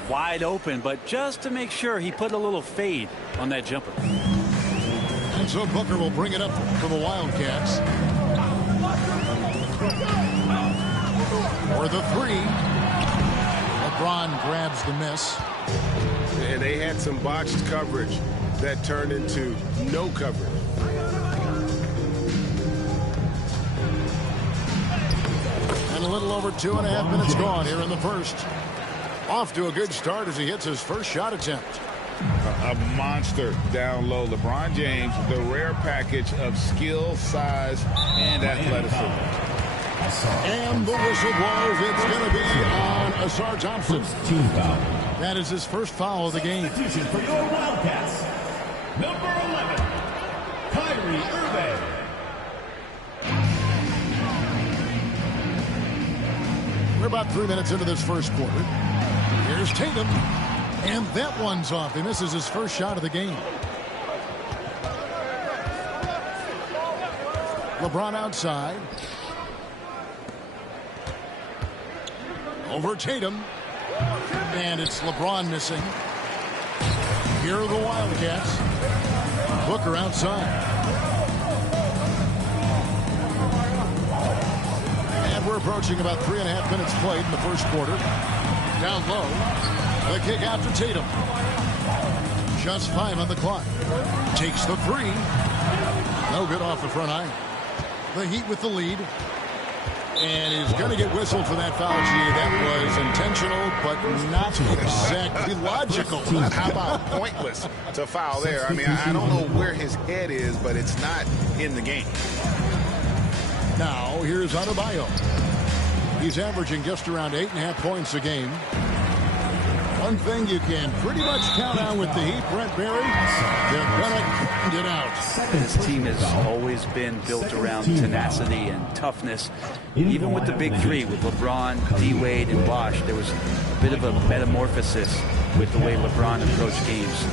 was wide open, but just to make sure, he put a little fade on that jumper. And so Booker will bring it up for the Wildcats. For the three. LeBron grabs the miss. And they had some botched coverage that turned into no coverage. And a little over 2.5 minutes gone here in the first. Off to a good start as he hits his first shot attempt. A monster down low. LeBron James, the rare package of skill, size, and athleticism. And the whistle blows. It's going to be on Asar Thompson. Team foul. That is his first foul of the game. Substitution for your Wildcats. Number 11, Kyrie Irving. We're about 3 minutes into this first quarter. Here's Tatum. And that one's off. He misses his first shot of the game. LeBron outside. Over Tatum. And it's LeBron missing. Here are the Wildcats. Booker outside. And we're approaching about 3.5 minutes played in the first quarter. Down low. The kick out to Tatum. Just 5 on the clock. Takes the three. No good off the front iron. The Heat with the lead. And he's going to get whistled for that foul. Gee, that was intentional, but not exactly logical. How about pointless to foul there? I mean, I don't know where his head is, but it's not in the game. Now, here's Adebayo. He's averaging just around 8.5 points a game. One thing you can pretty much count on with the Heat, Brent Barry, they're going to get out. This team has always been built around tenacity and toughness. Even with the big three, with LeBron, D-Wade, and Bosh, there was a bit of a metamorphosis with the way LeBron approached games.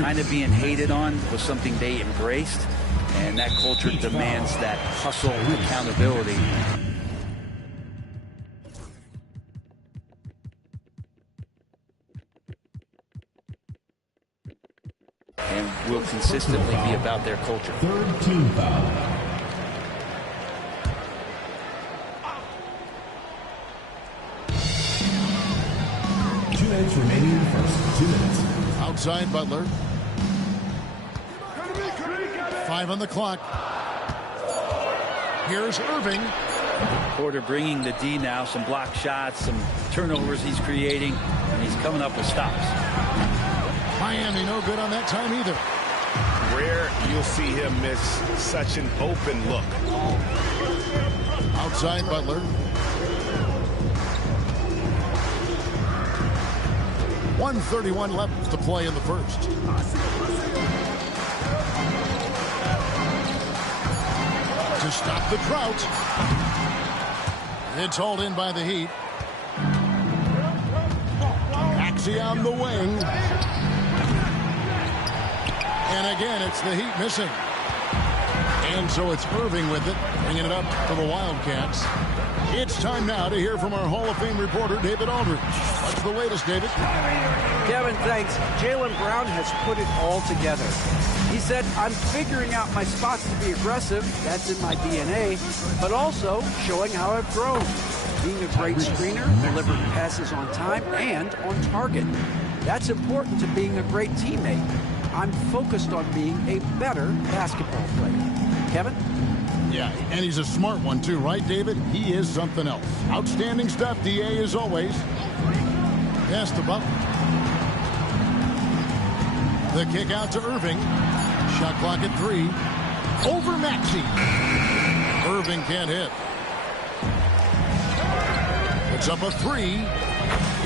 Kind of being hated on was something they embraced, and that culture demands that hustle and accountability. And will consistently be about their culture. Third team foul. Two minutes remaining in the first. 2 minutes. Outside Butler. 5 on the clock. Here's Irving. Porter bringing the D now. Some block shots, some turnovers he's creating, and he's coming up with stops. Miami no good on that time either. Rare you'll see him miss such an open look. Outside Butler. .131 left to play in the first. To stop the drought. It's hauled in by the Heat. Maxey on the wing. And again, it's the Heat missing. And so it's Irving with it, bringing it up for the Wildcats. It's time now to hear from our Hall of Fame reporter, David Aldridge. What's the latest, David? Kevin, thanks. Jaylen Brown has put it all together. He said, I'm figuring out my spots to be aggressive. That's in my DNA. But also showing how I've grown. Being a great screener, delivering passes on time and on target. That's important to being a great teammate. I'm focused on being a better basketball player. Kevin? Yeah, and he's a smart one too, right, David? He is something else. Outstanding stuff, DA, as always. Pass to Butler. The kick out to Irving. Shot clock at 3. Over Maxey. Irving can't hit. It's up a 3.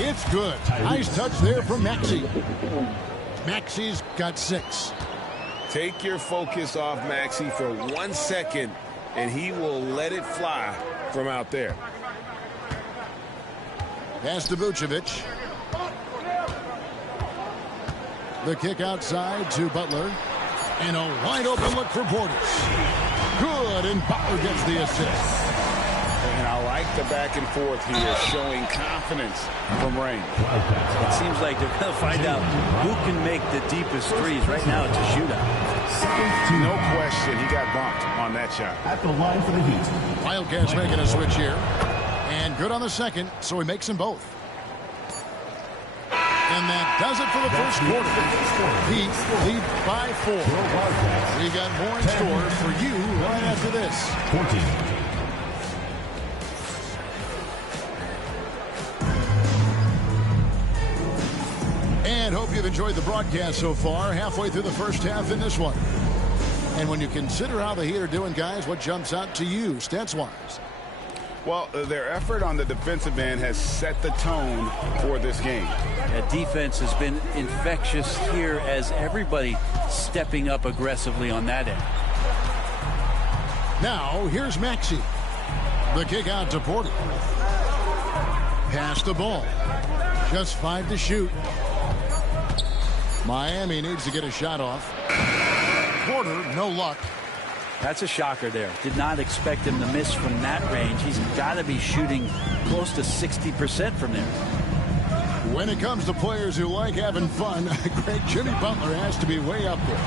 It's good. Nice touch there from Maxey. Maxey's got 6. Take your focus off Maxey for 1 second, and he will let it fly from out there. Pass to Vucevic. The kick outside to Butler. And a wide open look for Portis. Good, and Butler gets the assist. And I like the back and forth here, showing confidence from Rain. It seems like they're going to find out who can make the deepest threes. Right now, it's a shootout. No question, he got bumped on that shot. At the line for the Heat. Wildcats making a switch here. And good on the second, so he makes them both. And that does it for the first quarter. Heat lead by 4. We got more in store for you right after this. 14. And hope you've enjoyed the broadcast so far. Halfway through the first half in this one. And when you consider how the Heat are doing, guys, what jumps out to you stats-wise? Well, their effort on the defensive end has set the tone for this game. That defense has been infectious here as everybody stepping up aggressively on that end. Now, here's Maxey. The kick out to Porter. Pass the ball. Just 5 to shoot. Miami needs to get a shot off. Porter, no luck. That's a shocker there. Did not expect him to miss from that range. He's got to be shooting close to 60% from there. When it comes to players who like having fun, great Jimmy Butler has to be way up there.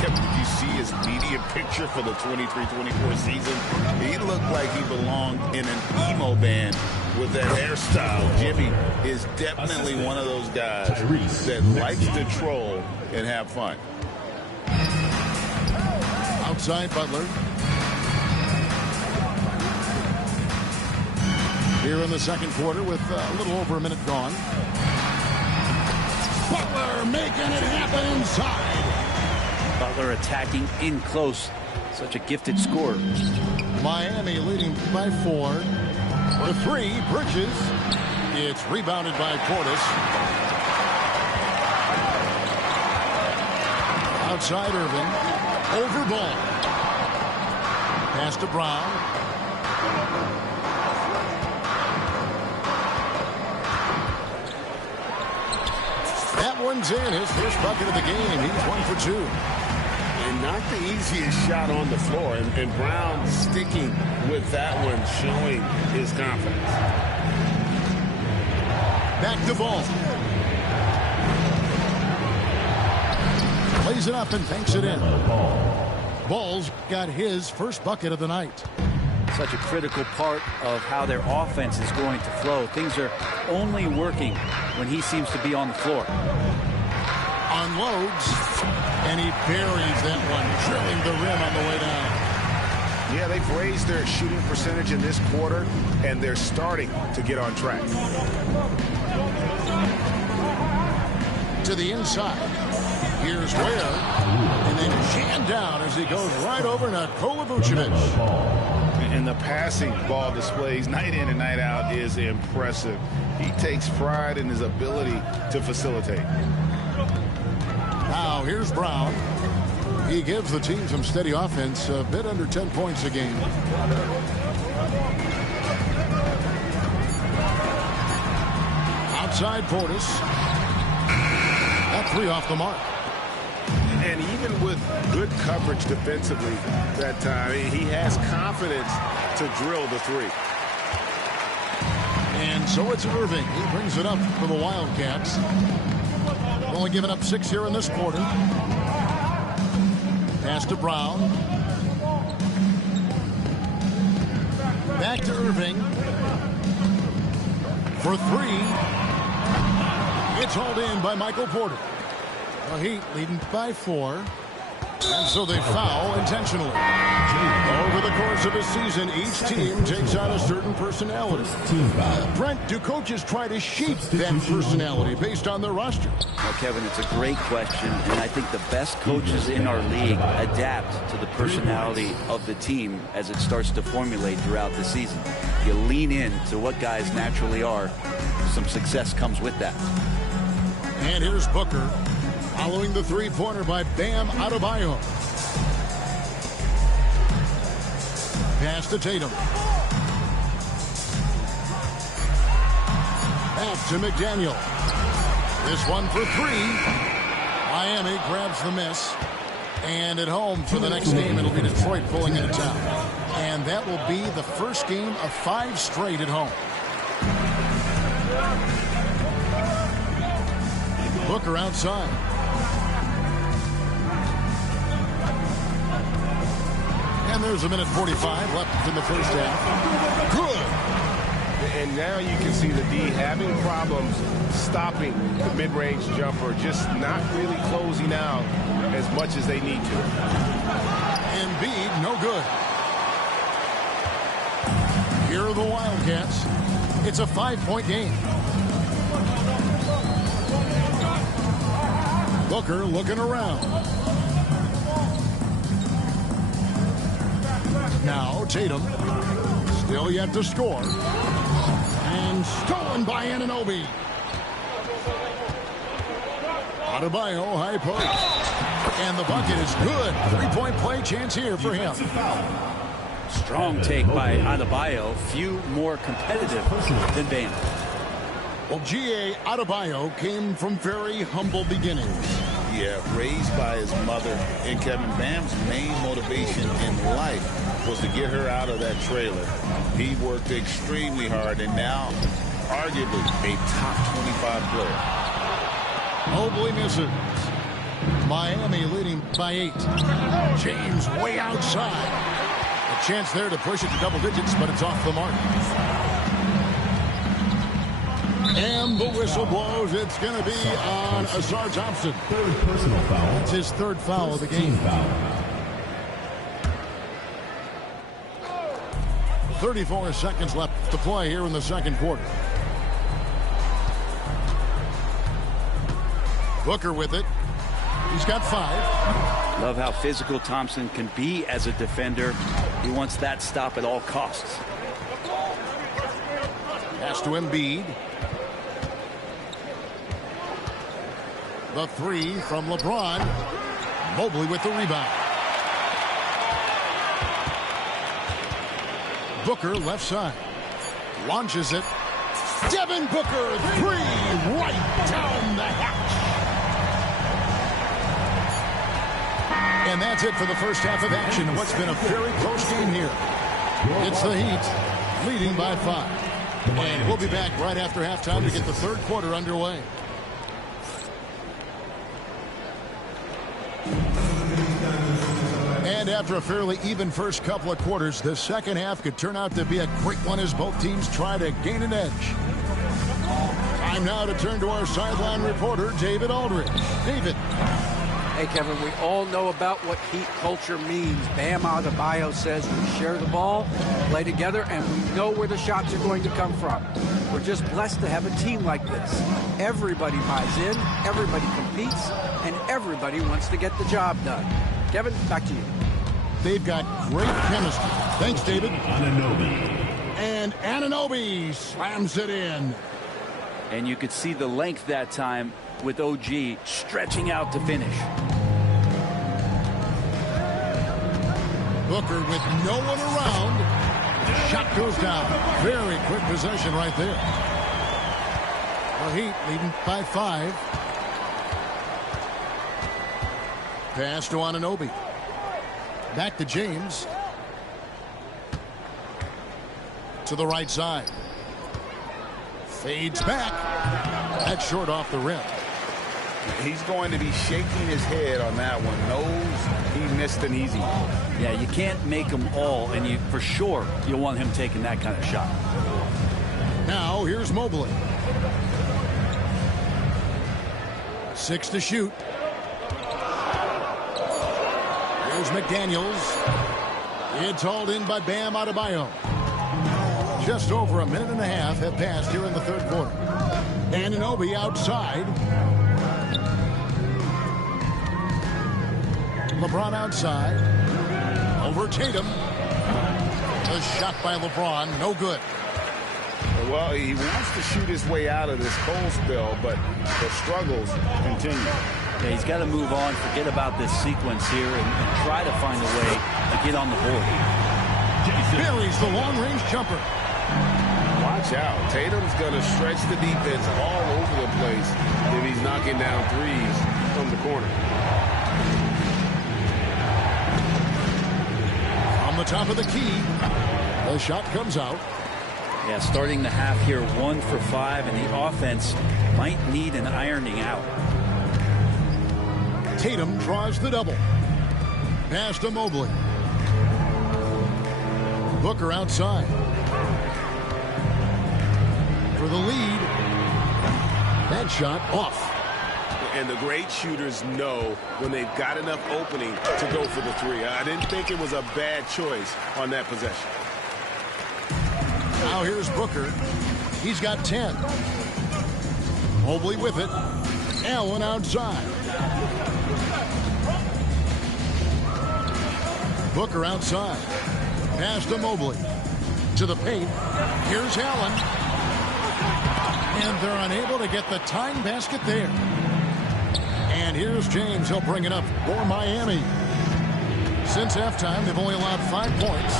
Did you see his media picture for the 23-24 season? He looked like he belonged in an emo band with that hairstyle. Jimmy is definitely one of those guys that likes to troll and have fun. Outside Butler. Here in the second quarter with a little over a minute gone. Butler making it happen inside. Butler attacking in close. Such a gifted scorer. Miami leading by 4. For 3, Bridges. It's rebounded by Portis. Outside Irvin. Over ball. Pass to Brown. That one's in. His first bucket of the game. He's 1 for 2. And not the easiest shot on the floor. And Brown sticking with that one, showing his confidence. Back to Ball. Plays it up and banks it in. Ball's got his first bucket of the night. Such a critical part of how their offense is going to flow. Things are only working when he seems to be on the floor. Unloads, and he buries that one, drilling the rim on the way down. Yeah, they've raised their shooting percentage in this quarter, and they're starting to get on track. To the inside. Here's Ware, and then jammed down as he goes right over Nikola Vucevic. And the passing ball displays night in and night out is impressive. He takes pride in his ability to facilitate. Now here's Brown. He gives the team some steady offense, a bit under 10 points a game. Outside Portis. That 3 off the mark. And even with good coverage defensively that time, he has confidence to drill the 3. And so it's Irving. He brings it up for the Wildcats. Only giving up 6 here in this quarter. Pass to Brown. Back to Irving. For 3. It's hauled in by Michael Porter. The Heat leading by 4. And so they foul intentionally. Over the course of a season, each team takes on a certain personality. Brent, do coaches try to shape that personality based on their roster? Well, Kevin, it's a great question, and I think the best coaches in our league adapt to the personality of the team as it starts to formulate throughout the season. You lean in to what guys naturally are. Some success comes with that. And here's Booker. Following the three-pointer by Bam Adebayo. Pass to Tatum. Back to McDaniel. This one for 3. Miami grabs the miss. And at home for the next game, it'll be Detroit pulling into town. And that will be the first game of 5 straight at home. Booker outside. And there's 1:45 left in the first half. Good. And now you can see the D having problems stopping the mid-range jumper, just not really closing out as much as they need to. Embiid, no good. Here are the Wildcats. It's a 5-point game. Booker looking around. Now Tatum. Still yet to score. And stolen by Anunoby. Adebayo, high post. And the bucket is good. 3-point play chance here for him. Strong take by Adebayo. Few more competitive than Bam. Well, G.A. Adebayo came from very humble beginnings. Yeah, raised by his mother. And Kevin, Bam's main motivation in life was to get her out of that trailer. He worked extremely hard and now arguably a top 25 player. Mobley misses. Miami leading by 8. James way outside. A chance there to push it to double digits, but it's off the mark. And the whistle blows. It's going to be on Ausar Thompson. Third personal foul. It's his 3rd foul of the game. Foul. 34 seconds left to play here in the second quarter. Booker with it. He's got 5. Love how physical Thompson can be as a defender. He wants that stop at all costs. Pass to Embiid. The 3 from LeBron. Mobley with the rebound. Booker left side. Launches it. Devin Booker, 3 right down the hatch. And that's it for the first half of action. What's been a very close game here. It's the Heat leading by 5. And we'll be back right after halftime to get the third quarter underway. And after a fairly even first couple of quarters, the second half could turn out to be a quick one as both teams try to gain an edge. Time now to turn to our sideline reporter, David Aldridge. David. Hey, Kevin, we all know about what Heat culture means. Bam Adebayo says we share the ball, play together, and we know where the shots are going to come from. We're just blessed to have a team like this. Everybody buys in, everybody competes, and everybody wants to get the job done. Kevin, back to you. They've got great chemistry. Thanks, David. Anunoby. And Anunoby slams it in. And you could see the length that time with OG stretching out to finish. Booker with no one around. Shot goes down. Very quick possession right there. The Heat leading by 5. Pass to Anunoby. Back to James. To the right side. Fades back. That's short off the rim. He's going to be shaking his head on that one. Knows he missed an easy one. Yeah, you can't make them all, and you for sure you'll want him taking that kind of shot. Now here's Mobley. 6 to shoot. Here's McDaniels. It's hauled in by Bam Adebayo. Just over a minute and a half have passed here in the third quarter. Anunoby outside. LeBron outside. Over Tatum. A shot by LeBron. No good. Well, he wants to shoot his way out of this cold spell, but the struggles continue. Yeah, he's got to move on, forget about this sequence here, and try to find a way to get on the board. Buries the long-range jumper. Watch out. Tatum's going to stretch the defense all over the place if he's knocking down threes from the corner. From the top of the key. The shot comes out. Yeah, starting the half here 1 for 5, and the offense might need an ironing out. Tatum draws the double. Pass to Mobley. Booker outside. For the lead. That shot off. And the great shooters know when they've got enough opening to go for the three. I didn't think it was a bad choice on that possession. Now here's Booker. He's got 10. Mobley with it. Allen outside. Booker outside. Pass to Mobley. To the paint. Here's Allen. And they're unable to get the tying basket there. And here's James. He'll bring it up for Miami. Since halftime, they've only allowed 5 points.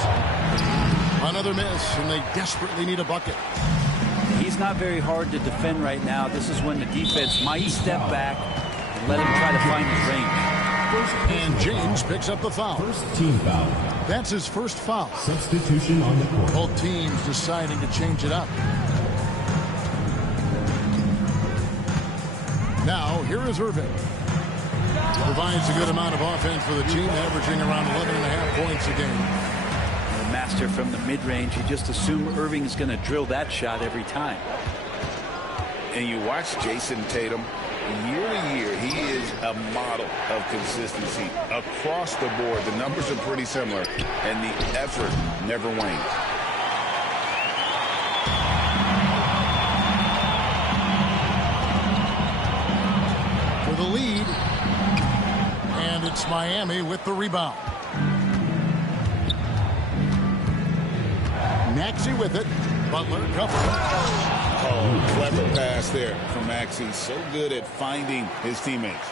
Another miss, and they desperately need a bucket. He's not very hard to defend right now. This is when the defense might step back and let him try to find his range. And James picks up the foul. First team foul. That's his first foul. Substitution on the court. Both teams deciding to change it up. Now, here is Irving. Provides a good amount of offense for the team, averaging around 11.5 points a game. The master from the mid-range. You just assume Irving is going to drill that shot every time. And you watch Jason Tatum. Year to year, he is a model of consistency across the board. The numbers are pretty similar, and the effort never wanes. For the lead, and it's Miami with the rebound. Maxey with it. Butler covered. Oh, clever pass there from Maxey. So good at finding his teammates.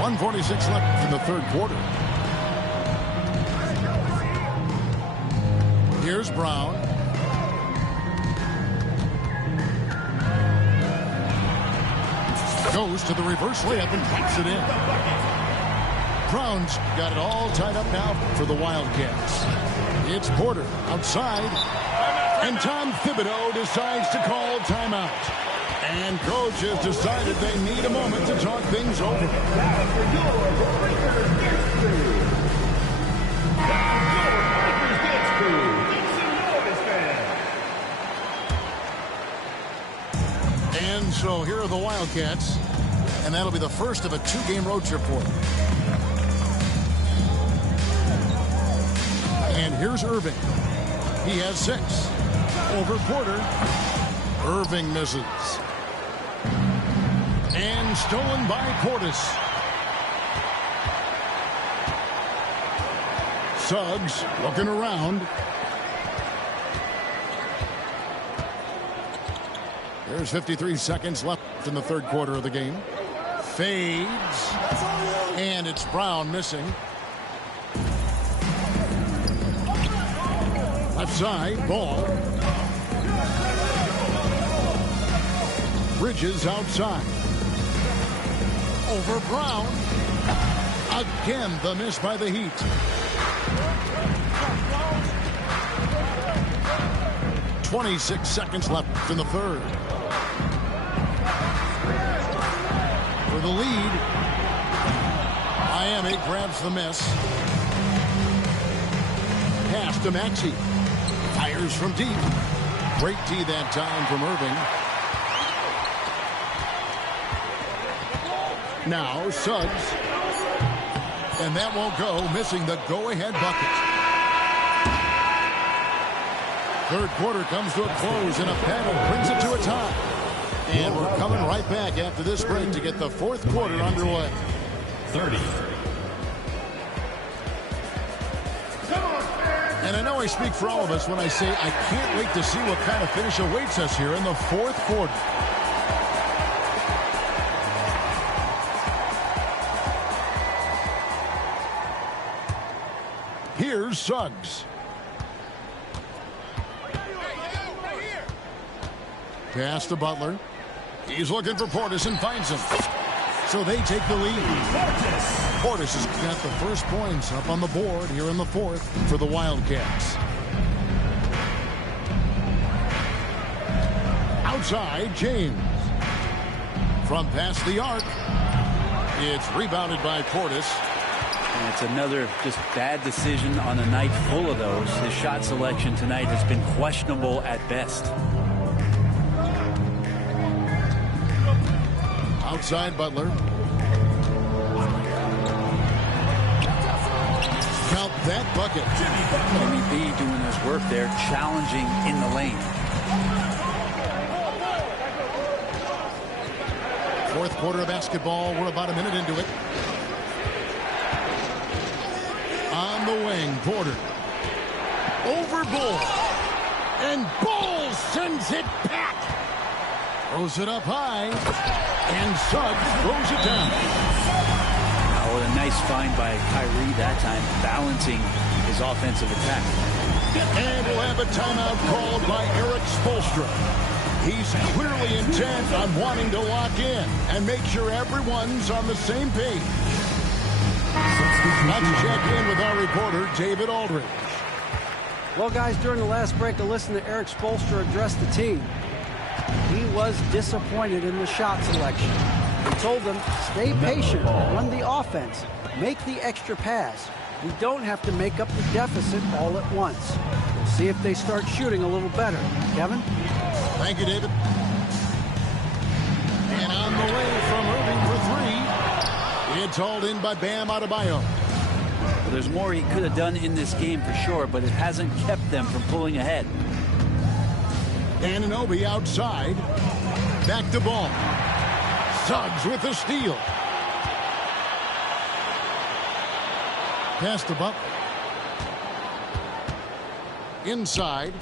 1:46 left in the third quarter. Here's Brown. Goes to the reverse layup and puts it in. Brown's got it all tied up now for the Wildcats. It's Porter outside. And Tom Thibodeau decides to call timeout. And coach has decided they need a moment to talk things over. And so here are the Wildcats. And that'll be the first of a 2-game road trip for them. And here's Irving. He has 6. Over Porter. Irving misses. And stolen by Portis. Suggs looking around. There's 53 seconds left in the third quarter of the game. Fades. And it's Brown missing. Left side, Ball. Bridges outside. Over Brown. Again, the miss by the Heat. .26 seconds left in the third. For the lead, Miami grabs the miss. Pass to Maxey. Fires from deep. Great D that time from Irving. Now Suggs. And that won't go, missing the go-ahead bucket. Third quarter comes to a close, and a paddle brings it to a tie. And we're coming right back after this break to get the fourth quarter underway. 30. And I know I speak for all of us when I say I can't wait to see what kind of finish awaits us here in the fourth quarter. Here's Suggs. Pass to Butler. He's looking for Portis and finds him. So they take the lead. Portis has got the first points up on the board here in the fourth for the Wildcats. Outside, James. From past the arc. It's rebounded by Portis. And it's another just bad decision on a night full of those. His shot selection tonight has been questionable at best. Outside Butler. Count that bucket. Jimmy B doing his work there, challenging in the lane. Fourth quarter of basketball. We're about a minute into it. On the wing, Porter. Over Bull. And Bull sends it back. Throws it up high. And Suggs throws it down. Oh, what a nice find by Kyrie that time, balancing his offensive attack. And we'll have a timeout called by Erik Spoelstra. He's clearly intent on wanting to lock in and make sure everyone's on the same page. Let's check in with our reporter, David Aldridge. Well, guys, during the last break, I listened to Erik Spoelstra address the team. He was disappointed in the shot selection. He told them, stay patient, run the offense, make the extra pass. We don't have to make up the deficit all at once. We'll see if they start shooting a little better. Kevin? Thank you, David. And on the way from Irving for three. It's hauled in by Bam Adebayo. Well, there's more he could have done in this game for sure, but it hasn't kept them from pulling ahead. Anunoby outside. Back to ball. Suggs with the steal. Pass to Buck. Inside.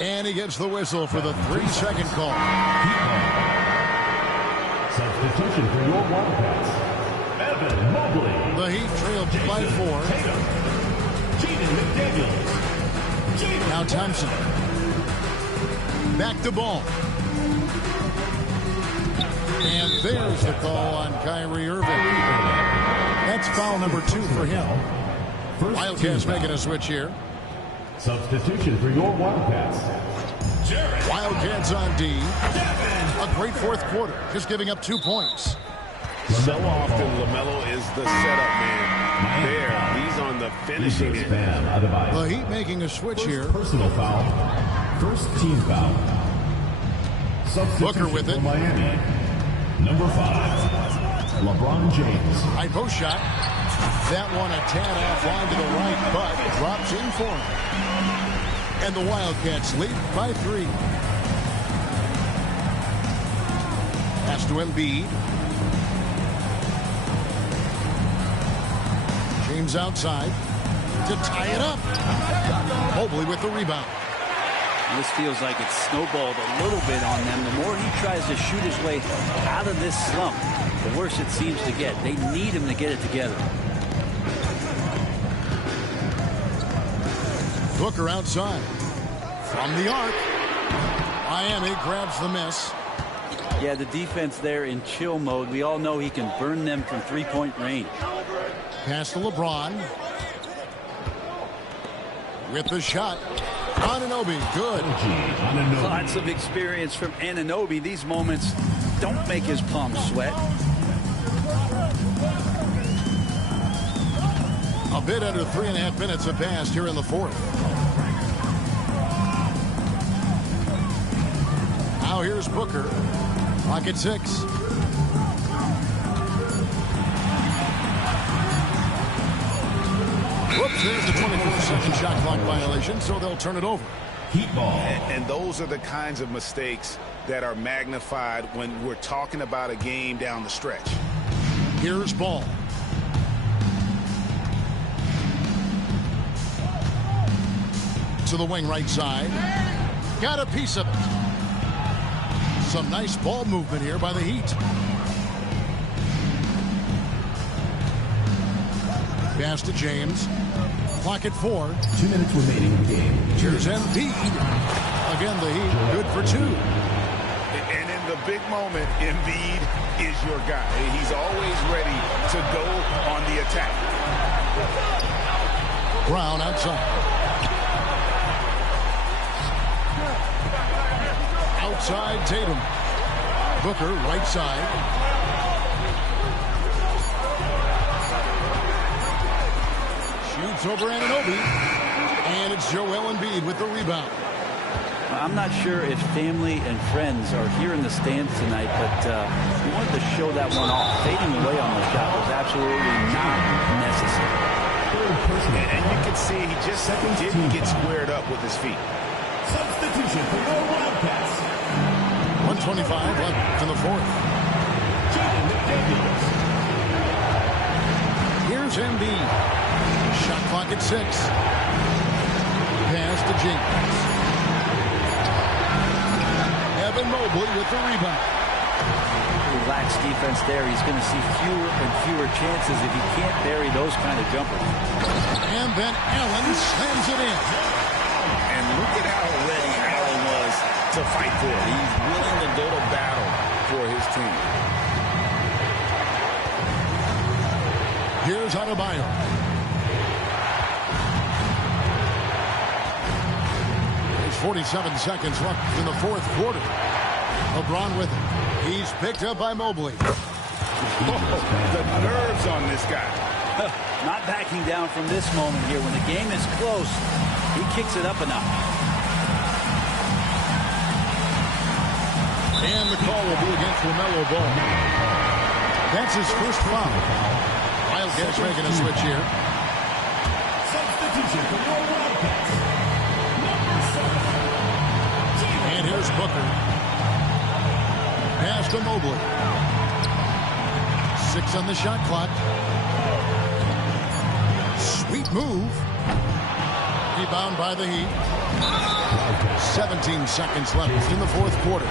And he gets the whistle for the 3-second call. Substitution for your Wildcats. Evan Mobley. The Heat trailed by 4. Jaden McDaniels. Now Thompson. Back to ball. And there's the call on Kyrie Irving. That's foul number 2 for him. Wildcats making a switch here. Substitution for your Wildcats. Wildcats on D. A great fourth quarter, just giving up 2 points. So often LaMelo is the setup man. There, he's on the finishing end. The Heat making a switch here. Personal foul. First team foul. Booker with it. Miami. Number 5. LeBron James. High post shot. That one a tad offline to the right, but drops in for him. And the Wildcats lead by 3. Pass to Embiid. James outside to tie it up. Mobley with the rebound. This feels like it's snowballed a little bit on them. The more he tries to shoot his way out of this slump, the worse it seems to get. They need him to get it together. Booker outside. From the arc. Miami grabs the miss. Yeah, the defense there in chill mode. We all know he can burn them from three-point range. Pass to LeBron. With the shot. Anunoby, good. Lots of experience from Anunoby. These moments don't make his palms sweat. A bit under 3.5 minutes have passed here in the fourth. Now here's Booker. Clock at 6. Whoops, there's the 24-second shot clock violation, so they'll turn it over. Heat ball. And those are the kinds of mistakes that are magnified when we're talking about a game down the stretch. Here's Ball. To the wing right side. Got a piece of it. Some nice ball movement here by the Heat. Pass to James. Clock at 4. 2 minutes remaining in the game. Here's Embiid. Again, the Heat good for 2. And in a big moment, Embiid is your guy. He's always ready to go on the attack. Brown outside. Outside Tatum. Booker right side. Shoots over Anunoby. And it's Joel Embiid with the rebound. I'm not sure if family and friends are here in the stands tonight, but he wanted to show that one off. Fading away on the shot was absolutely not necessary. And you can see he just didn't get squared up with his feet. Substitution for your Wildcats. 125 left in the fourth. Jaden McDaniels. Here's Embiid. Shot clock at 6. Pass to Jenkins. Evan Mobley with the rebound. Relaxed defense there. He's going to see fewer and fewer chances if he can't bury those kind of jumpers. And then Allen slams it in. And look at how ready Allen was to fight for it. He's willing to go to battle for his team. Here's Adebayo. There's 47 seconds left in the fourth quarter. LeBron with it. He's picked up by Mobley. The nerves on this guy. Not backing down from this moment here. When the game is close, he kicks it up a notch. And the call will be against LaMelo Ball. That's his first foul. Wildcats making a switch here. Substitution for your Wildcats. Number 7. And here's Booker. Pass to Mobley. 6 on the shot clock. Sweet move. Rebound by the Heat. 17 seconds left in the fourth quarter.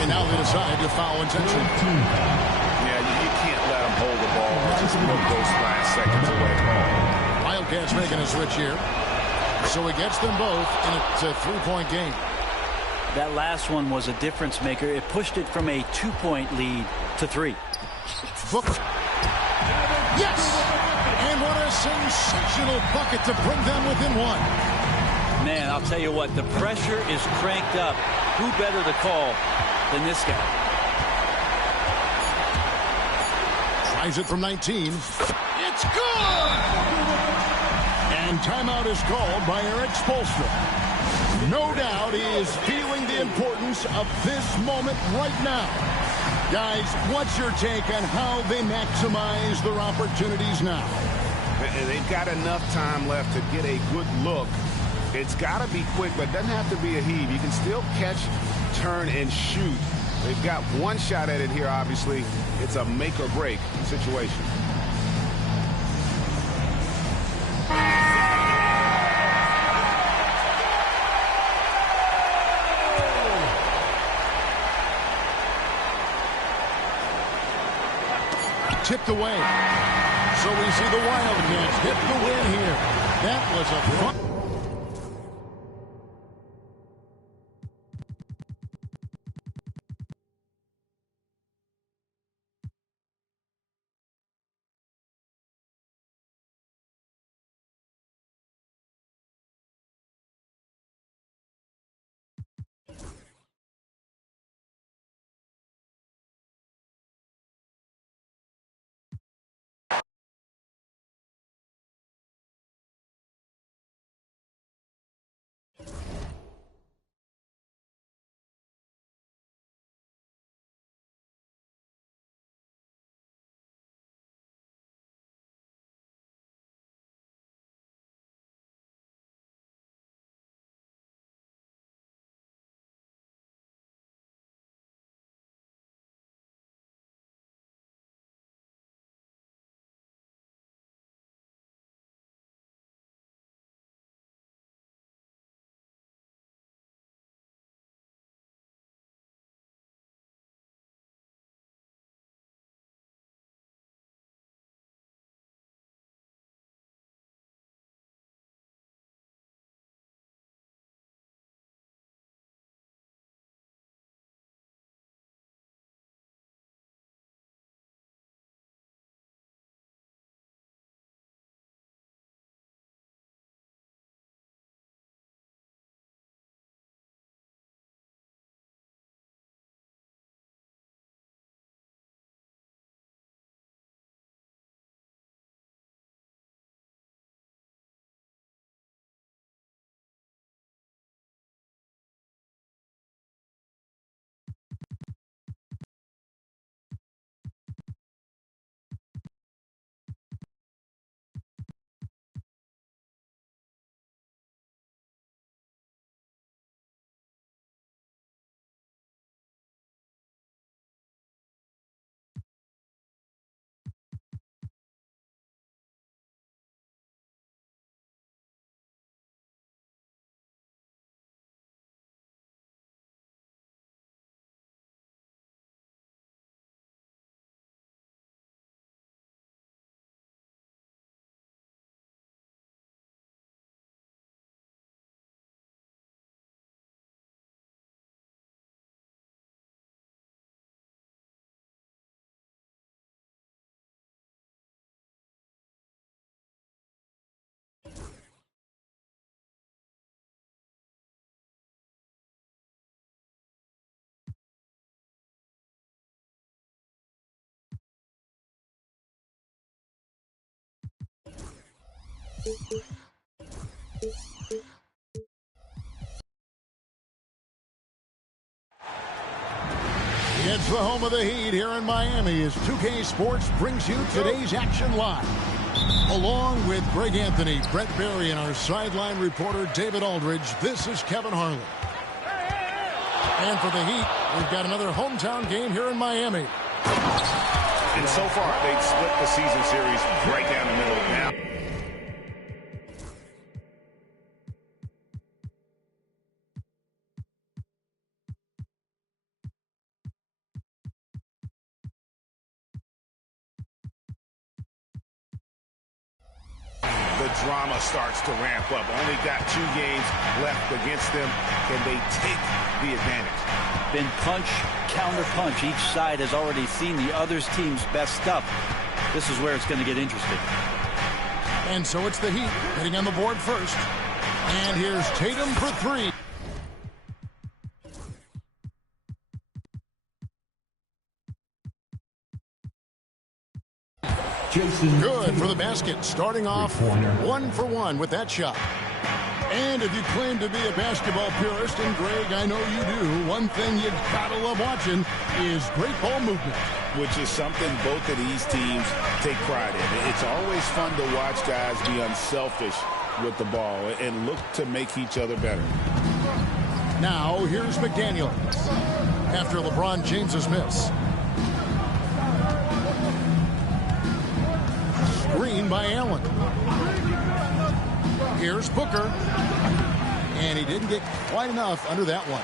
And now they decide to foul intention. Yeah, you can't let him hold the ball. Just look those last seconds away. Wildcats making a switch here. So he gets them both, and it's a 3-point game. That last one was a difference maker. It pushed it from a 2-point lead to 3. Booker. Yes! And what a sensational bucket to bring them within 1. Man, I'll tell you what, the pressure is cranked up. Who better to call than this guy? Tries it from 19. It's good! And timeout is called by Eric Spoelstra. No doubt he is feeling the importance of this moment right now. Guys, what's your take on how they maximize their opportunities now? They've got enough time left to get a good look. It's got to be quick, but it doesn't have to be a heave. You can still catch, turn, and shoot. They've got one shot at it here, obviously. It's a make-or-break situation. Tipped away. So we see the Wildcats get the win here. That was a fun It's the home of the Heat here in Miami as 2K Sports brings you today's action live. Along with Greg Anthony, Brett Barry, and our sideline reporter David Aldridge, this is Kevin Harlan. And for the Heat, we've got another hometown game here in Miami. And so far, they've split the season series right down the middle now. The drama starts to ramp up. Only got 2 games left against them. Can they take the advantage? Been punch, counter punch. Each side has already seen the other team's best stuff. This is where it's going to get interesting. And so it's the Heat getting on the board first. And here's Tatum for 3. Good for the basket, starting off 1 for 1 with that shot. And if you claim to be a basketball purist, and Greg, I know you do, one thing you've got to love watching is great ball movement. Which is something both of these teams take pride in. It's always fun to watch guys be unselfish with the ball and look to make each other better. Now, here's McDaniel after LeBron James's miss. Screen by Allen. Here's Booker. And he didn't get quite enough under that one.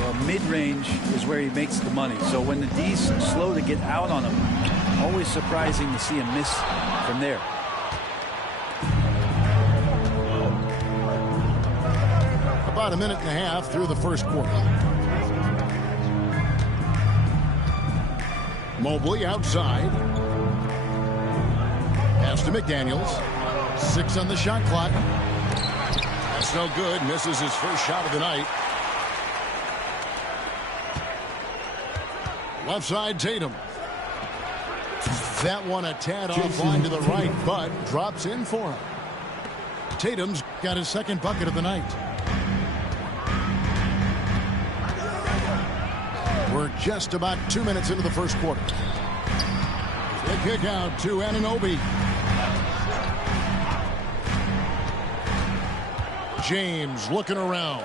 Well, mid-range is where he makes the money. So when the D's slow to get out on him, always surprising to see him miss from there. About a minute and a half through the first quarter. Mobley outside. Pass to McDaniels. 6 on the shot clock. That's no good. Misses his first shot of the night. Left side, Tatum. That one a tad offline to the right, but drops in for him. Tatum's got his second bucket of the night. We're just about 2 minutes into the first quarter. The kick out to Anunoby. James looking around.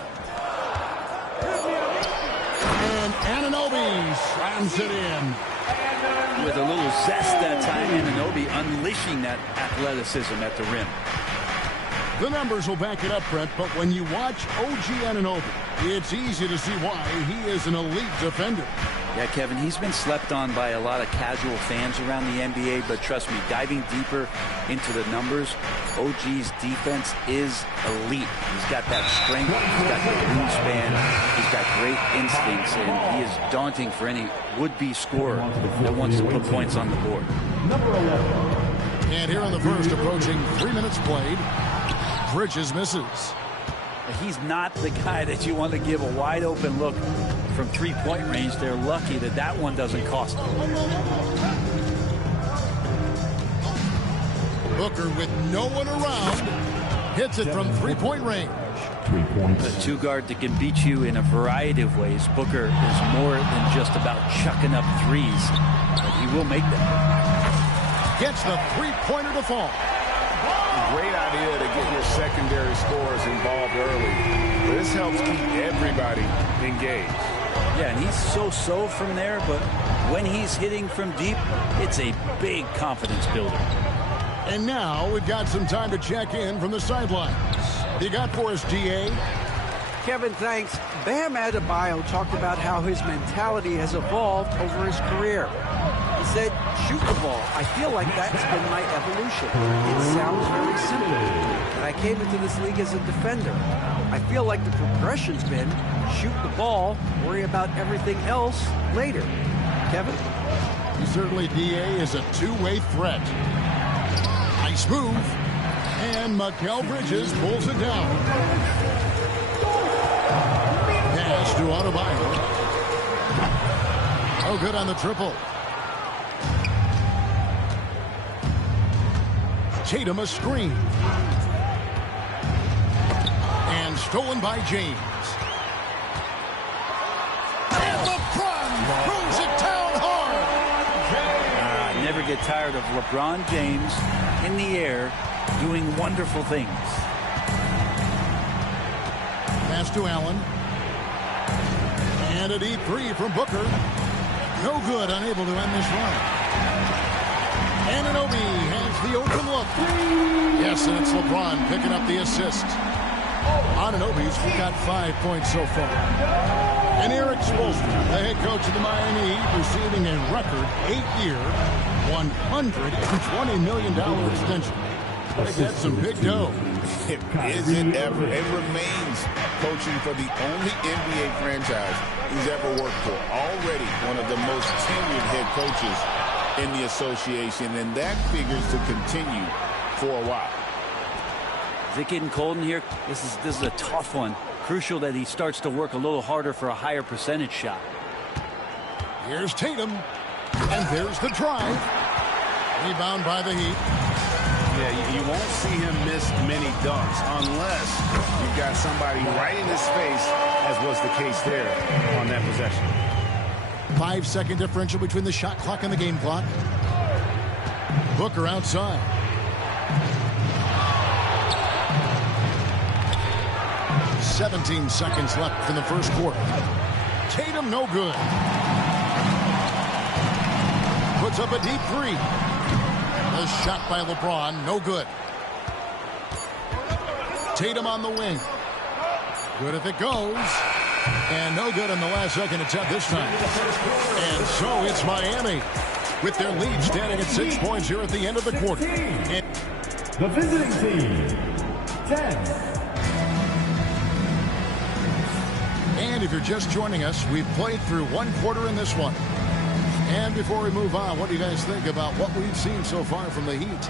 And Anunoby slams it in. With a little zest that time, Anunoby unleashing that athleticism at the rim. The numbers will back it up, Brett, but when you watch OG Anunoby, it's easy to see why he is an elite defender. Yeah, Kevin, he's been slept on by a lot of casual fans around the NBA, but trust me, diving deeper into the numbers, OG's defense is elite. He's got that strength, he's got the wingspan, he's got great instincts, and he is daunting for any would-be scorer that wants to put points on the board. And here in the first, approaching 3 minutes played, Bridges misses. He's not the guy that you want to give a wide-open look from three-point range. They're lucky that that one doesn't cost them. Booker with no one around hits it from three-point range. A two-guard that can beat you in a variety of ways. Booker is more than just about chucking up threes, but he will make them. Gets the three-pointer to fall. Great idea to get your secondary scorers involved early. This helps keep everybody engaged. Yeah, and he's so-so from there, but when he's hitting from deep, it's a big confidence builder. And now we've got some time to check in from the sidelines. You got for us, DA? Kevin, thanks. Bam Adebayo talked about how his mentality has evolved over his career. He said, shoot the ball. I feel like that's been my evolution. It sounds very simple. And I came into this league as a defender. I feel like the progression's been shoot the ball, worry about everything else later. Kevin? Certainly, DA is a two-way threat. Nice move. And Mikal Bridges pulls it down. Pass to Adebayo. Oh, good on the triple. Tatum a screen. And stolen by James. And LeBron throws it down hard. Never get tired of LeBron James in the air doing wonderful things. Pass to Allen. And a deep three from Booker. No good, unable to end this run. Anunoby has the open look. Yes, and it's LeBron picking up the assist. Anunoby's got 5 points so far. And Eric Spoelstra, the head coach of the Miami Heat, receiving a record 8-year, $120 million extension. That's some big dough. It isn't ever. It remains coaching for the only NBA franchise he's ever worked for. Already one of the most tenured head coaches in the association, and that figures to continue for a while. Is it getting cold in here? This is a tough one. Crucial that he starts to work a little harder for a higher percentage shot. Here's Tatum, and there's the drive. Rebound by the Heat. Yeah, you won't see him miss many dunks unless you've got somebody right in his face, as was the case there on that possession. 5-second differential between the shot clock and the game clock. Booker outside. "17 seconds left in the first quarter. Tatum no good. Puts up a deep three. A shot by LeBron, no good. Tatum on the wing. Good if it goes. And no good on the last second attempt this time. And so it's Miami with their lead standing at 6 points here at the end of the quarter. And The visiting team, 10. And if you're just joining us, we've played through one quarter in this one. And before we move on, what do you guys think about what we've seen so far from the Heat?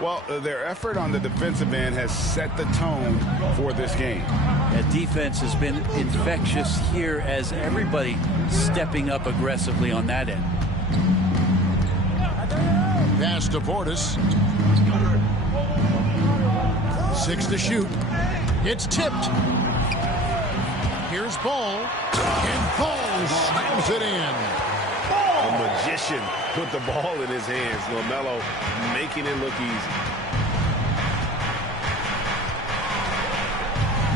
Well, their effort on the defensive end has set the tone for this game. That defense has been infectious here as everybody stepping up aggressively on that end. Pass to Portis. 6 to shoot. It's tipped. Here's Ball. And Ball slams it in. A magician put the ball in his hands. LaMelo making it look easy.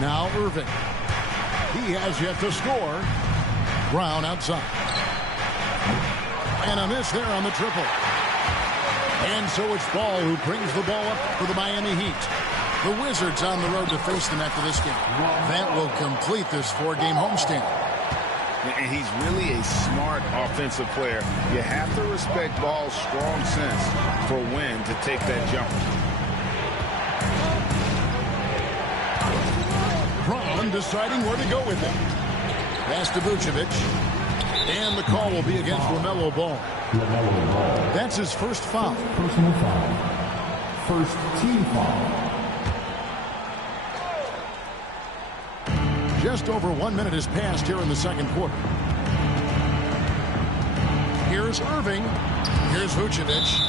Now Irving. He has yet to score. Brown outside. And a miss there on the triple. And so it's Ball who brings the ball up for the Miami Heat. The Wizards on the road to face them after this game. That will complete this 4-game homestand. And he's really a smart offensive player. You have to respect Ball's strong sense for when to take that jumper. Braun deciding where to go with it. Pass to Vucevic. And the call will be against LaMelo Ball. That's his first foul. Personal foul. First team foul. Just over 1 minute has passed here in the second quarter. Here's Irving. Here's Vucevic.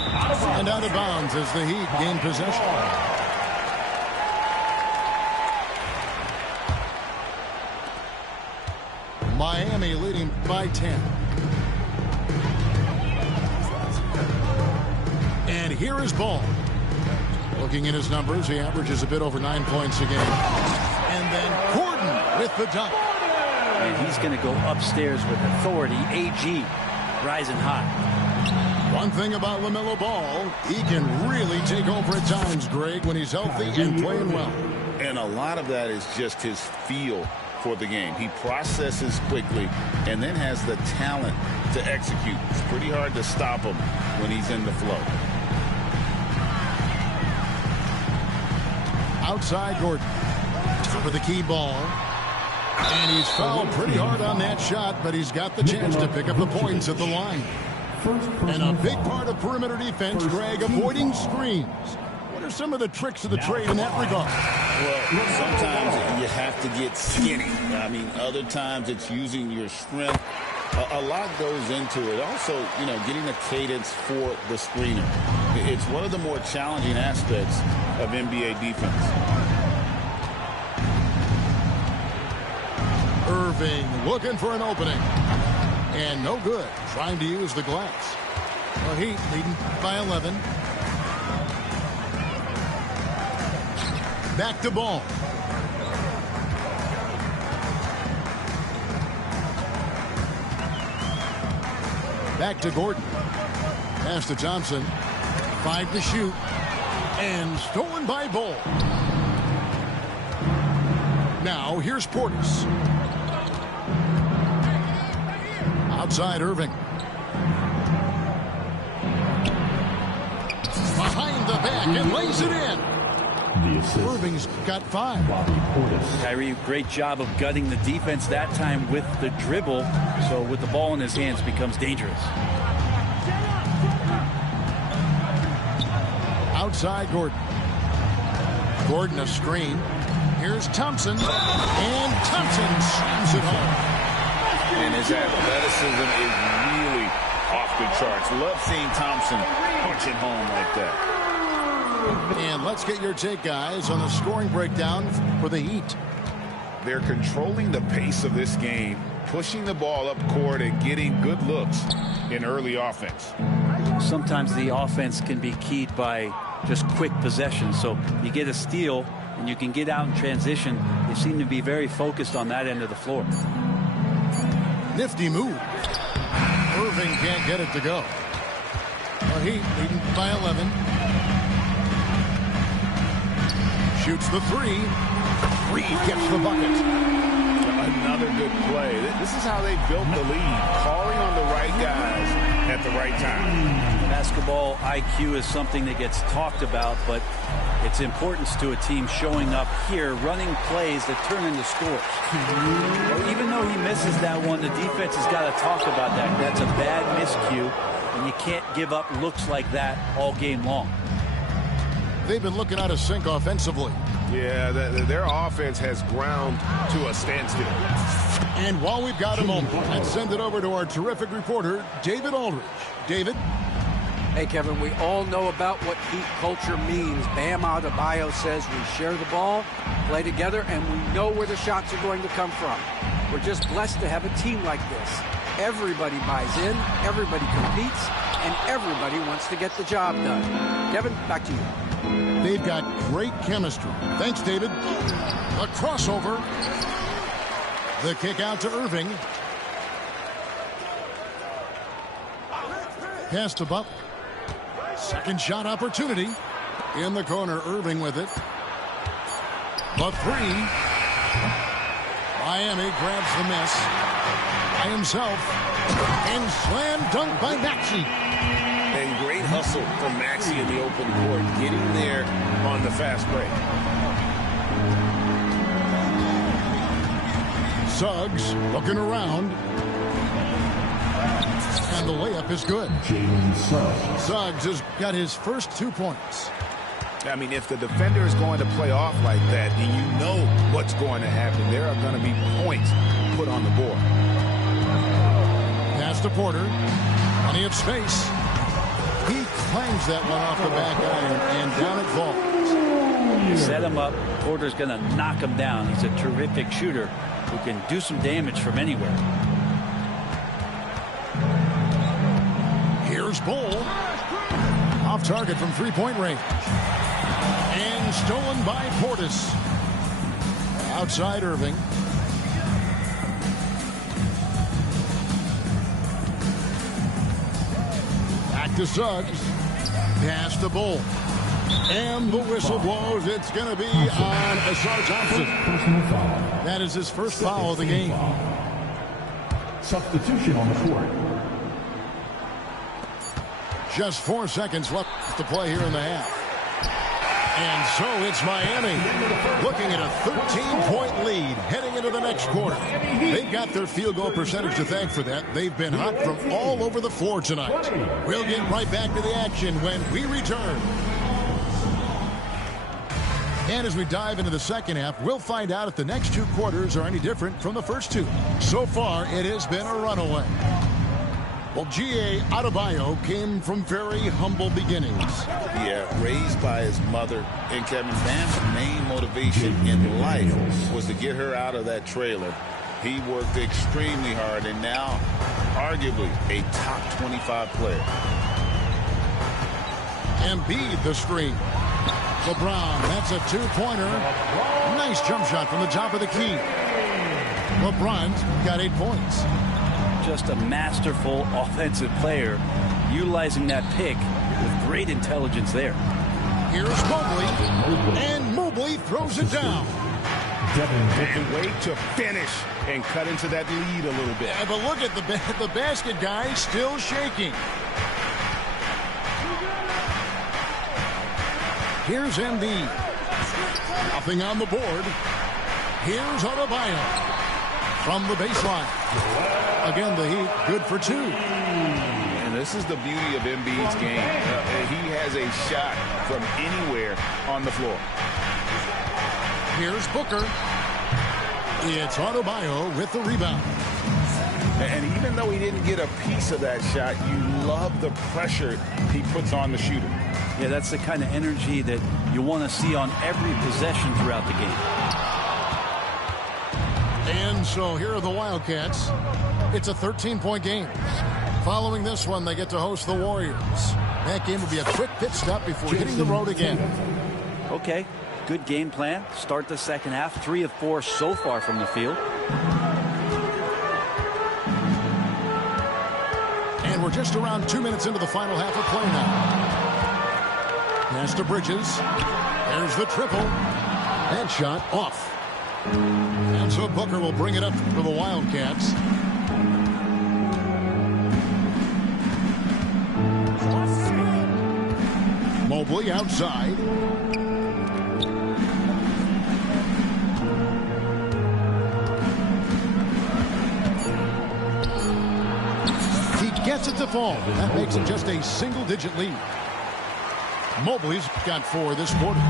And out of bounds as the Heat gain possession. Miami leading by 10. And here is Ball. Looking at his numbers, he averages a bit over 9 points a game. And then Gordon with the dunk. And he's going to go upstairs with authority. AG rising hot. One thing about LaMelo Ball, he can really take over at times, Greg, when he's healthy and playing well. And a lot of that is just his feel for the game. He processes quickly and then has the talent to execute. It's pretty hard to stop him when he's in the flow. Outside Gordon. For the key ball. And he's fouled pretty hard on that shot, but he's got the chance to pick up the points at the line. And a big part of perimeter defense, Greg, avoiding screens. What are some of the tricks of the trade in that regard? Well, sometimes you have to get skinny. I mean, other times it's using your strength A lot goes into it. Also, you know, getting a cadence for the screener. It's one of the more challenging aspects of NBA defense. Irving looking for an opening. And no good. Trying to use the glass. The Heat leading by 11. Back to Ball. Back to Gordon. Pass to Thompson. 5 to shoot. And stolen by Ball. Now here's Portis. Outside Irving. Behind the back and lays it in. Irving's got 5. Kyrie, great job of gutting the defense that time with the dribble. So with the ball in his hands becomes dangerous. Outside Gordon. Gordon a screen. Here's Thompson. And Thompson slams it home. And his athleticism is really off the charts. Love seeing Thompson punch it home like that. And let's get your take, guys, on the scoring breakdown for the Heat. They're controlling the pace of this game, pushing the ball up court and getting good looks in early offense. Sometimes the offense can be keyed by just quick possession. So you get a steal and you can get out in transition. They seem to be very focused on that end of the floor. Nifty move. Irving can't get it to go. The Heat leading by 11. Shoots the 3. Reed gets the bucket. Another good play. This is how they built the lead, calling on the right guys at the right time. Basketball IQ is something that gets talked about, but its importance to a team showing up here, running plays that turn into scores. Well, even though he misses that one, the defense has got to talk about that. That's a bad miscue, and you can't give up looks like that all game long. They've been looking out of sync offensively. Yeah, their offense has ground to a standstill. And while we've got a moment, let's send it over to our terrific reporter, David Aldridge. David? Hey, Kevin, we all know about what Heat culture means. Bam Adebayo says we share the ball, play together, and we know where the shots are going to come from. We're just blessed to have a team like this. Everybody buys in, everybody competes, and everybody wants to get the job done. Kevin, back to you. They've got great chemistry. Thanks, David. A crossover. The kick out to Irving. Pass to Butler. Second shot opportunity. In the corner, Irving with it. The 3. Miami grabs the miss by himself. And slam dunk by Maxey. And great hustle from Maxey in the open court, getting there on the fast break. Suggs looking around. And the layup is good. Suggs has got his first 2 points. I mean, if the defender is going to play off like that, and you know what's going to happen, there are going to be points put on the board. Pass to Porter. Plenty of space. He clangs that one off the back iron, and down it falls. Set him up. Porter's going to knock him down. He's a terrific shooter who can do some damage from anywhere. Here's Bull. Off target from three-point range. And stolen by Portis. Outside Irving. Back to Suggs. Pass to Bull. And the whistle blows. It's going to be on Asar Thompson. That is his first foul of the game. Substitution on the court. Just 4 seconds left to play here in the half. And so it's Miami looking at a 13-point lead heading into the next quarter. They've got their field goal percentage to thank for that. They've been hot from all over the floor tonight. We'll get right back to the action when we return. And as we dive into the second half, we'll find out if the next two quarters are any different from the first two. So far, it has been a runaway. Well, G.A. Adebayo came from very humble beginnings. Yeah, raised by his mother. And Kevin, Bam's main motivation in life was to get her out of that trailer. He worked extremely hard and now arguably a top 25 player. Embiid the screen. LeBron, that's a two-pointer. Nice jump shot from the top of the key. LeBron's got 8 points. Just a masterful offensive player, utilizing that pick with great intelligence there. Here's Mobley, and Mobley throws it down. And wait to finish and cut into that lead a little bit. Yeah, but look at the basket guy still shaking. Here's Embiid. Nothing on the board. Here's Adebayo from the baseline. Again, the Heat good for 2. And this is the beauty of Embiid's game. He has a shot from anywhere on the floor. Here's Booker. It's Adebayo with the rebound. And even though he didn't get a piece of that shot, you love the pressure he puts on the shooter. Yeah, that's the kind of energy that you want to see on every possession throughout the game. And so here are the Wildcats. It's a 13-point game. Following this one, they get to host the Warriors. That game will be a quick pit stop before hitting the road again. Okay, good game plan. Start the second half. 3 of 4 so far from the field. And we're just around 2 minutes into the final half of play now. Pass to Bridges. There's the triple. And shot off. And so Booker will bring it up for the Wildcats. Mobley outside. He gets it to fall. That makes it just a single-digit lead. Mobley's got 4 this quarter.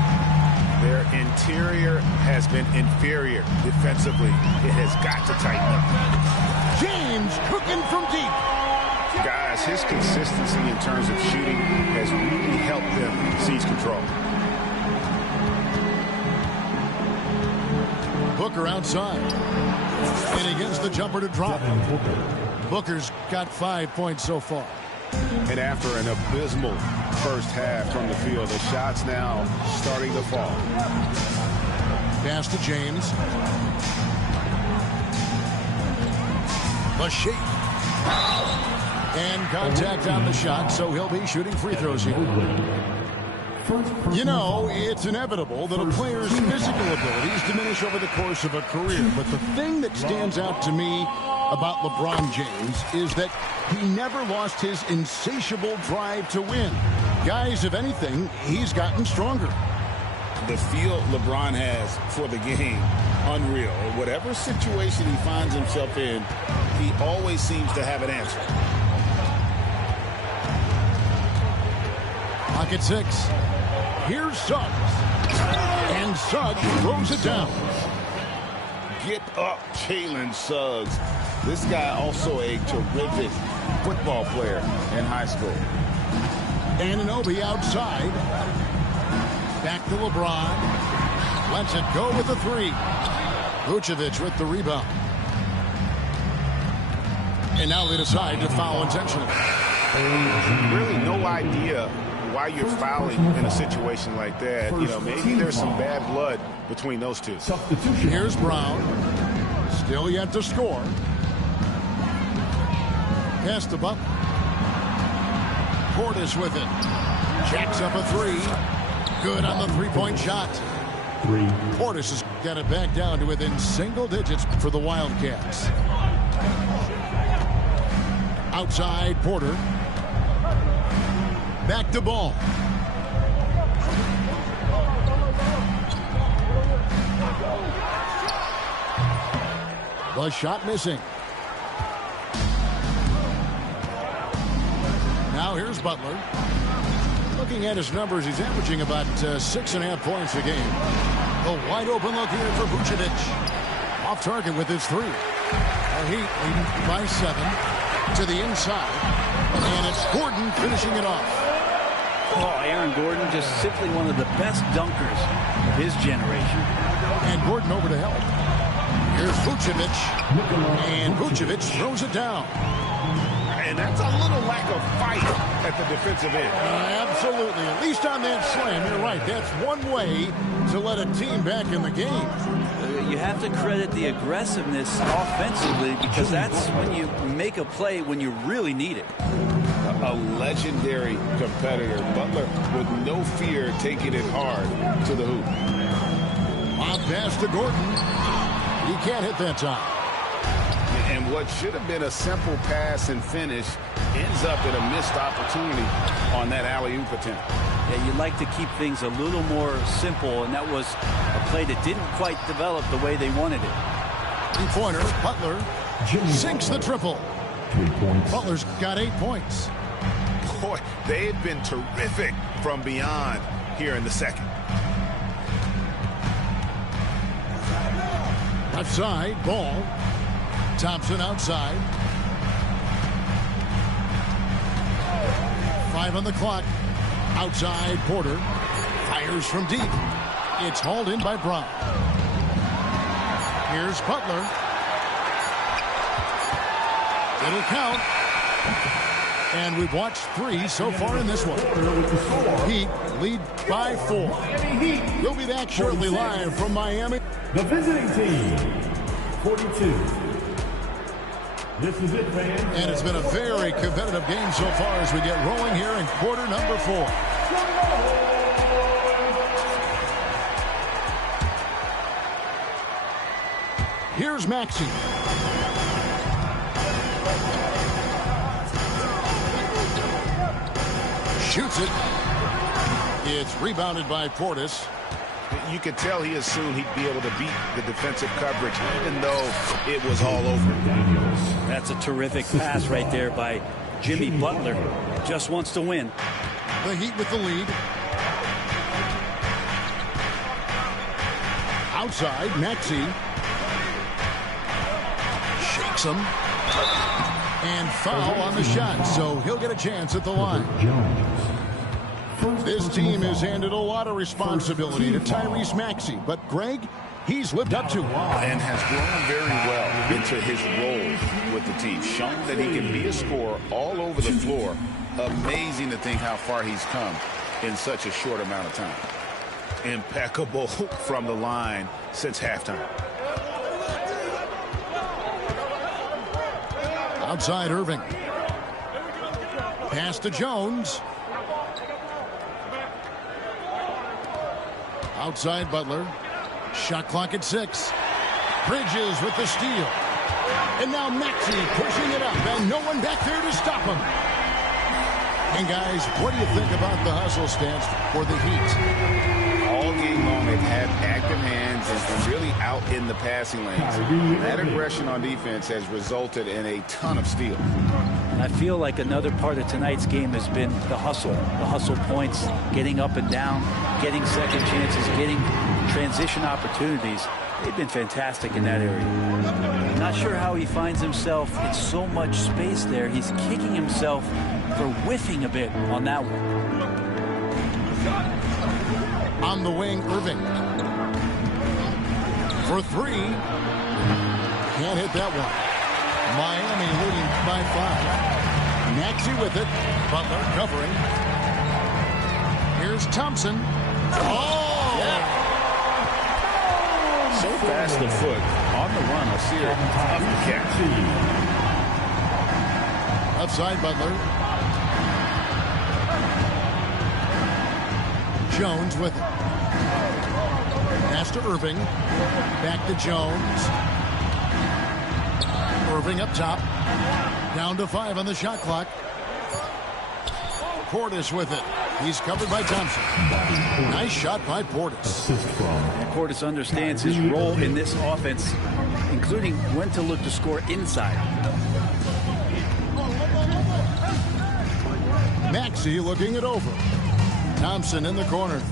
Their interior has been inferior defensively. It has got to tighten up. James cooking from deep. Guys, his consistency in terms of shooting has really helped them seize control. Booker outside. And he gets the jumper to drop. Booker's got 5 points so far. And after an abysmal first half from the field, the shots now starting to fall. Pass to James. The shake. And contact on the shot, so he'll be shooting free throws here. You know, it's inevitable that a player's physical abilities diminish over the course of a career. But the thing that stands out to me about LeBron James is that he never lost his insatiable drive to win. Guys, if anything, he's gotten stronger. The feel LeBron has for the game, unreal. Whatever situation he finds himself in, he always seems to have an answer. Pocket 6. Here's Suggs. And Suggs throws it down. Get up, Jalen Suggs. This guy also a terrific football player in high school. Anunoby outside. Back to LeBron. Lets it go with the 3. Vucevic with the rebound. And now they decide to foul intentionally. Really no idea why you're fouling in a situation like that. You know, maybe there's some bad blood between those two. Here's Brown. Still yet to score. Pass to Butler. Portis with it. Jacks up a 3. Good on the 3-point shot. Portis has got it back down to within single digits for the Wildcats. Outside, Porter. Back to Ball. The shot missing. Now here's Butler. Looking at his numbers, he's averaging about 6.5 points a game. A wide open look here for Vucevic. Off target with his three. The Heat leading by 7 to the inside. And it's Gordon finishing it off. Oh, Aaron Gordon, just simply one of the best dunkers of his generation. And Gordon over to help. Here's Vucevic. And Vucevic throws it down. And that's a little lack of fight at the defensive end. Absolutely. At least on that slam, you're right. That's one way to let a team back in the game. You have to credit the aggressiveness offensively, because that's when you make a play when you really need it. A legendary competitor. Butler with no fear taking it hard to the hoop. Lob pass to Gordon. He can't hit that time. And what should have been a simple pass and finish ends up in a missed opportunity on that alley-oop attempt. Yeah, you'd like to keep things a little more simple, and that was a play that didn't quite develop the way they wanted it. Three-pointer, Butler sinks the triple. 3 points. Butler's got 8 points. Boy, they've been terrific from beyond here in the second. Left side, Ball. Thompson outside. 5 on the clock. Outside, Porter. Fires from deep. It's hauled in by Brown. Here's Butler. It'll count. And we've watched 3 so far in this one. Heat lead by 4. We'll be back shortly live from Miami. The visiting team, 42. This is it, fans. And it's been a very competitive game so far as we get rolling here in quarter number 4. Here's Maxey. Shoots it. It's rebounded by Portis. You could tell he assumed he'd be able to beat the defensive coverage, even though it was all over. That's a terrific pass right there by Jimmy Butler. Just wants to win. The Heat with the lead. Outside, Maxey. Shakes him. And foul on the shot, so he'll get a chance at the line. This team has handed a lot of responsibility to Tyrese Maxey, but Greg, he's lived up to it. And has grown very well into his role with the team. Shown that he can be a scorer all over the floor. Amazing to think how far he's come in such a short amount of time. Impeccable from the line since halftime. Outside Irving. Pass to Jones. Outside Butler. Shot clock at 6. Bridges with the steal. And now Maxey pushing it up, and no one back there to stop him. And guys, what do you think about the hustle stance for the Heat? All game long, they've had active hands and really out in the passing lanes. That aggression on defense has resulted in a ton of steals. And I feel like another part of tonight's game has been the hustle points, getting up and down, getting second chances, getting transition opportunities. They've been fantastic in that area. Not sure how he finds himself in so much space there. He's kicking himself for whiffing a bit on that one. On the wing, Irving. For 3. Can't hit that one. Miami leading by 5. Maxey with it. Butler covering. Here's Thompson. Oh! Yeah. So fast of foot on the run. I see it. Tough to catch. Outside Butler. Jones with it. Pass to Irving. Back to Jones. Irving up top. Down to 5 on the shot clock. Portis with it. He's covered by Thompson. Nice shot by Portis. And Portis understands his role in this offense, including when to look to score inside. Maxey looking it over. Thompson in the corner.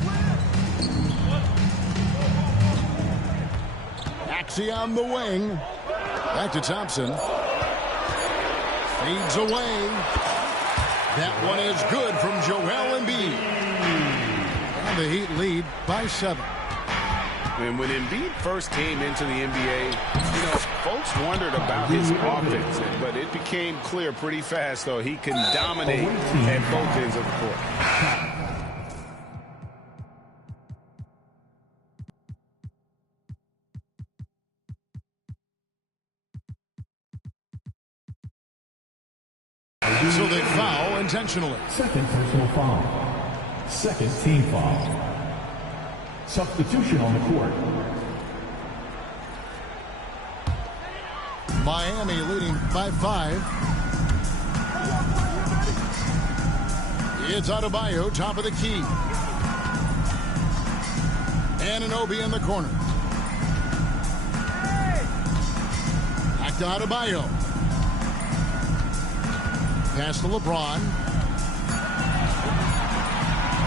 Axie on the wing. Back to Thompson. Fades away. That one is good from Joel Embiid. And the Heat lead by 7. And when Embiid first came into the NBA, folks wondered about his offense, but it became clear pretty fast, though, he can dominate at both ends of the court. So they foul intentionally. Second personal foul. Second team foul. Substitution on the court. Miami leading by 5. It's Adebayo, top of the key. Anunoby in the corner. Back to Adebayo. Pass to LeBron.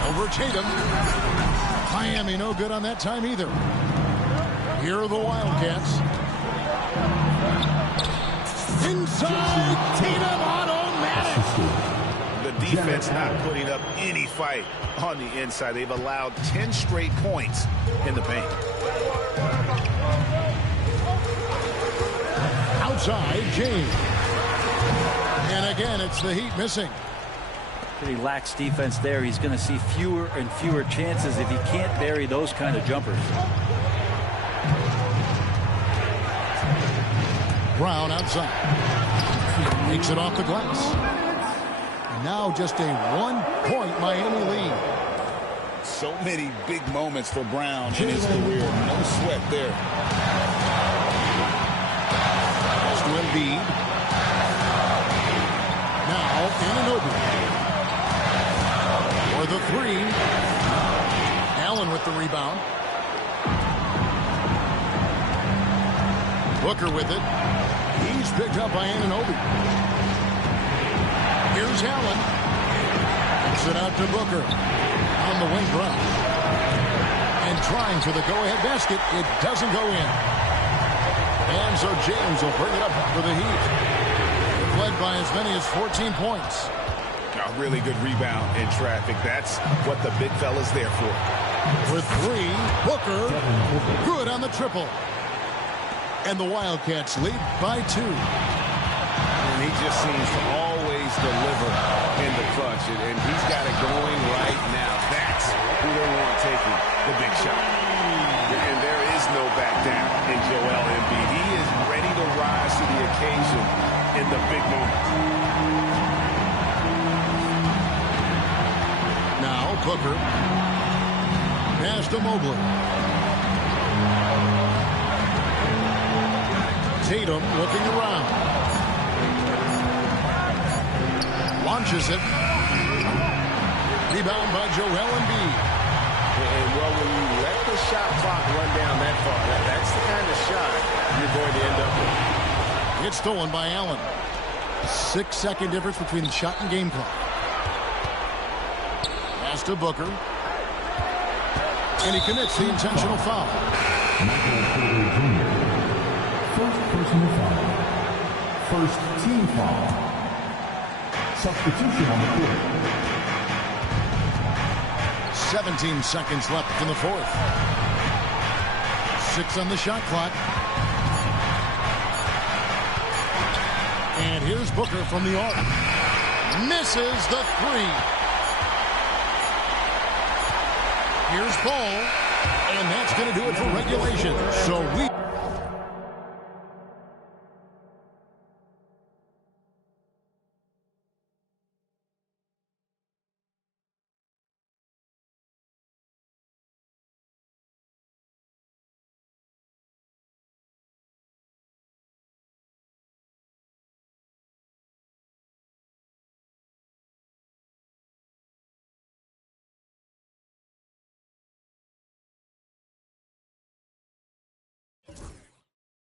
Over Tatum. Miami no good on that time either. Here are the Wildcats. Inside, Tatum automatic. The defense not putting up any fight on the inside. They've allowed 10 straight points in the paint. Outside, James. And again, it's the Heat missing. Pretty lax defense there. He's going to see fewer and fewer chances if he can't bury those kind of jumpers. Brown outside. Takes it off the glass. Now just a 1-point Miami lead. So many big moments for Brown in his career. No sweat there. Pass to Embiid. Now Anunoby. For the 3. Allen with the rebound. Booker with it. He's picked up by Anunoby. Here's Allen. Gets it out to Booker. On the wing drive. And trying for the go-ahead basket. It doesn't go in. And so James will bring it up for the Heat. Led by as many as 14 points. A really good rebound in traffic. That's what the big fella's there for. With 3, Booker. Good on the triple. And the Wildcats lead by 2. And he just seems to always deliver in the clutch. And he's got it going right now. That's who they want taking the big shot. And there is no back down in Joel Embiid. He is ready to rise to the occasion in the big moments. Now Booker. Pass to Mobley. Tatum looking around. Launches it. Rebound by Joel Embiid. And well, when you let the shot clock run down that far, that's the kind of shot you're going to end up with. It's stolen by Allen. 6-second difference between the shot and game clock. Pass to Booker. And he commits the intentional foul. First personal foul. First team foul. Substitution on the court. 17 seconds left in the 4th. 6 on the shot clock. And here's Booker from the arc. Misses the 3. Here's Ball. And that's going to do it for regulation. So we...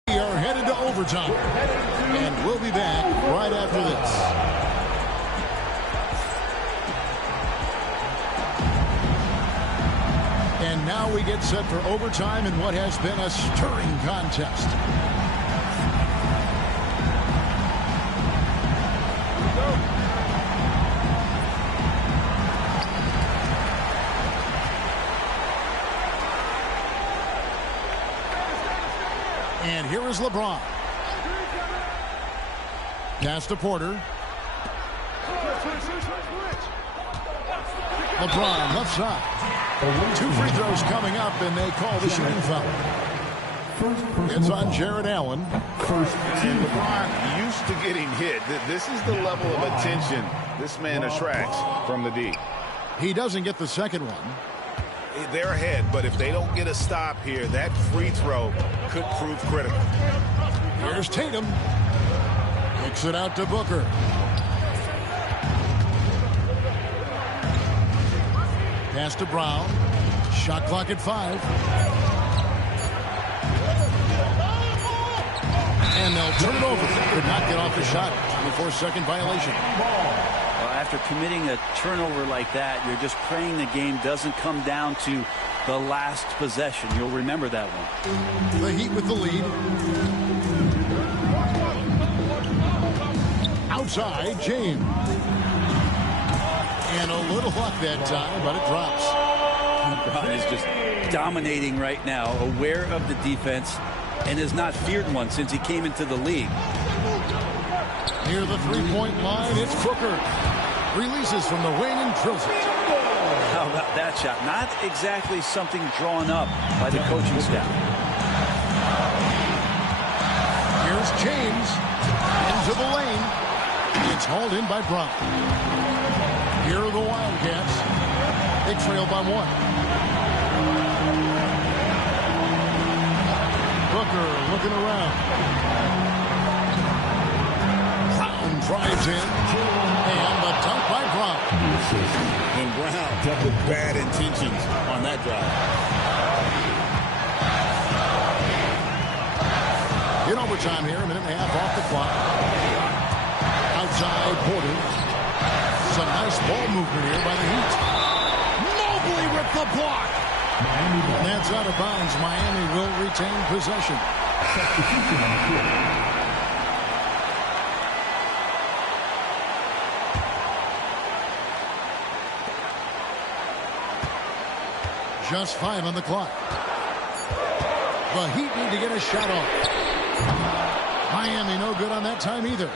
We are headed to overtime, and we'll be back right after this. now we get set for overtime in what has been a stirring contest. And here is LeBron. Pass to Porter. LeBron left side. 2 free throws coming up, and they call the shooting foul. It's on Jared Allen. And LeBron used to getting hit. This is the level of attention this man attracts from the D. He doesn't get the second one. They're ahead, but if they don't get a stop here, that free throw could prove critical. Here's Tatum. Kicks it out to Booker. Pass to Brown. Shot clock at 5. And they'll turn it over. Could not get off the shot. 24-second violation. Well, after committing a turnover like that, you're just praying the game doesn't come down to the last possession. You'll remember that one. The Heat with the lead. Outside, James. And a little luck that time, but it drops. LeBron is just dominating right now, aware of the defense, and has not feared one since he came into the league. Near the three-point line, it's Booker. Releases from the wing and drills it. How about that shot? Not exactly something drawn up by the coaching staff. Here's James into the lane. It's hauled in by Brown. Here are the Wildcats. They trail by 1. Booker looking around. Brown drives in. And the dunk by Brown. And Brown with bad intentions on that drive. In overtime here, a minute and a half off the clock. Outside Porter. Some nice ball movement here by the Heat. Mobley with the block. And that's out of bounds. Miami will retain possession. Just 5 on the clock. The Heat need to get a shot off. Miami no good on that time either.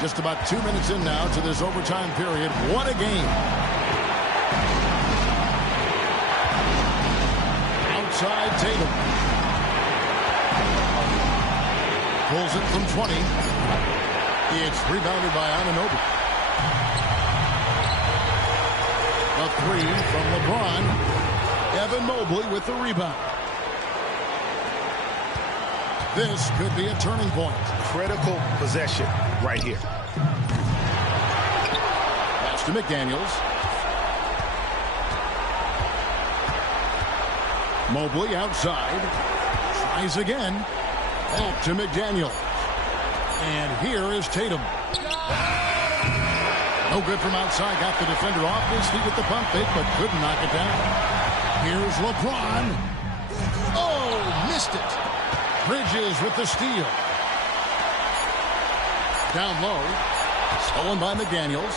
Just about 2 minutes in now to this overtime period. What a game. Outside Tatum. Pulls it from 20. It's rebounded by Anunoby. A 3 from LeBron. Evan Mobley with the rebound. This could be a turning point. Critical possession right here. Pass to McDaniels. Mobley outside. Tries again. Back to McDaniels. And here is Tatum. No good from outside. Got the defender off his feet with the pump fake, but couldn't knock it down. Here's LeBron. Oh, missed it. Bridges with the steal. Down low. Stolen by McDaniels.